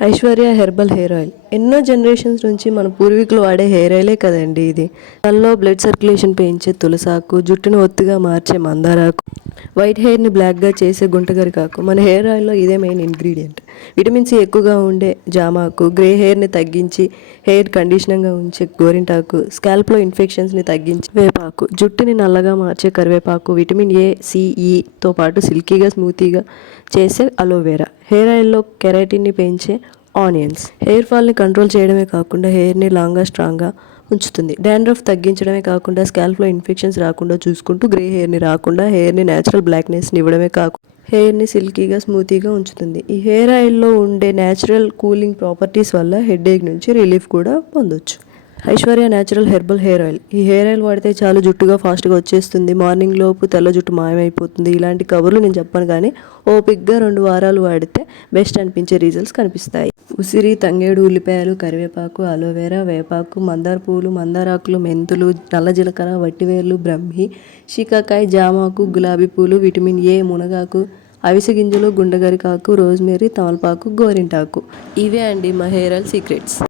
Aishwarya herbal hair oil ఎన్నో generations నుంచి మన పూర్వీకులు వాడే హెయిర్ ఆయిలే కదండి ఇది. తలలో బ్లడ్ సర్క్యులేషన్ పెంచే తులసాకు, జుట్టును ఒత్తుగా మార్చే మందారాకు, వైట్ హెయిర్ని బ్లాక్గా చేసే గుంటగరికాకు. మన హెయిర్ ఆయిల్లో ఇదే మెయిన్ ఇంగ్రీడియంట్. విటమిన్ సి ఎక్కువగా ఉండే జామాకు, గ్రే హెయిర్ని తగ్గించి హెయిర్ కండిషన్గా ఉంచే గోరింటాకు, స్కాల్ప్లో ఇన్ఫెక్షన్స్ని తగ్గించి వేపాకు, జుట్టుని నల్లగా మార్చే కరివేపాకు, విటమిన్ ఏ, సిఈతో పాటు సిల్కీగా స్మూతీగా చేసే అలోవెరా, హెయిర్ ఆయిల్లో కెరాటిన్ని పెంచే ఆనియన్స్. హెయిర్ ఫాల్ని కంట్రోల్ చేయడమే కాకుండా హెయిర్ని లాంగ్గా స్ట్రాంగ్గా ఉంచుతుంది. డాండ్రఫ్ తగ్గించడమే కాకుండా స్కాల్ప్లో ఇన్ఫెక్షన్స్ రాకుండా చూసుకుంటూ గ్రే హెయిర్ని రాకుండా హెయిర్ని న్యాచురల్ బ్లాక్నెస్ని ఇవ్వడమే కాకుండా హెయిర్ని సిల్కీగా స్మూతీగా ఉంచుతుంది. ఈ హెయిర్ ఆయిల్లో ఉండే న్యాచురల్ కూలింగ్ ప్రాపర్టీస్ వల్ల హెడేక్ నుంచి రిలీఫ్ కూడా పొందొచ్చు. Aishwarya natural herbal hair oil. ఈ హెయిర్ ఆయిల్ వాడితే చాలు జుట్టుగా ఫాస్ట్గా వచ్చేస్తుంది, మార్నింగ్ లోపు తెల్ల జుట్టు మాయమైపోతుంది. ఇలాంటి కబుర్లు నేను చెప్పను, కానీ ఓపిక్గా 2 వారాలు వాడితే బెస్ట్ అనిపించే రిజల్ట్స్ కనిపిస్తాయి. ఉసిరి, తంగేడు, ఉల్లిపాయలు, కరివేపాకు, అలోవెరా, వేపాకు, మందార పూలు, మందారాకులు, మెంతులు, నల్ల జీలకర్ర, వట్టివేర్లు, బ్రహ్మి, షికాకాయ, జామాకు, గులాబీ పూలు, విటమిన్ ఏ, మునగాకు, అవిసె గింజలు, గుండగరికాకు, రోజ్మేరీ, తమలపాకు, గోరింటాకు. ఇవే అండి మా హెయిర్ ఆయిల్ సీక్రెట్స్.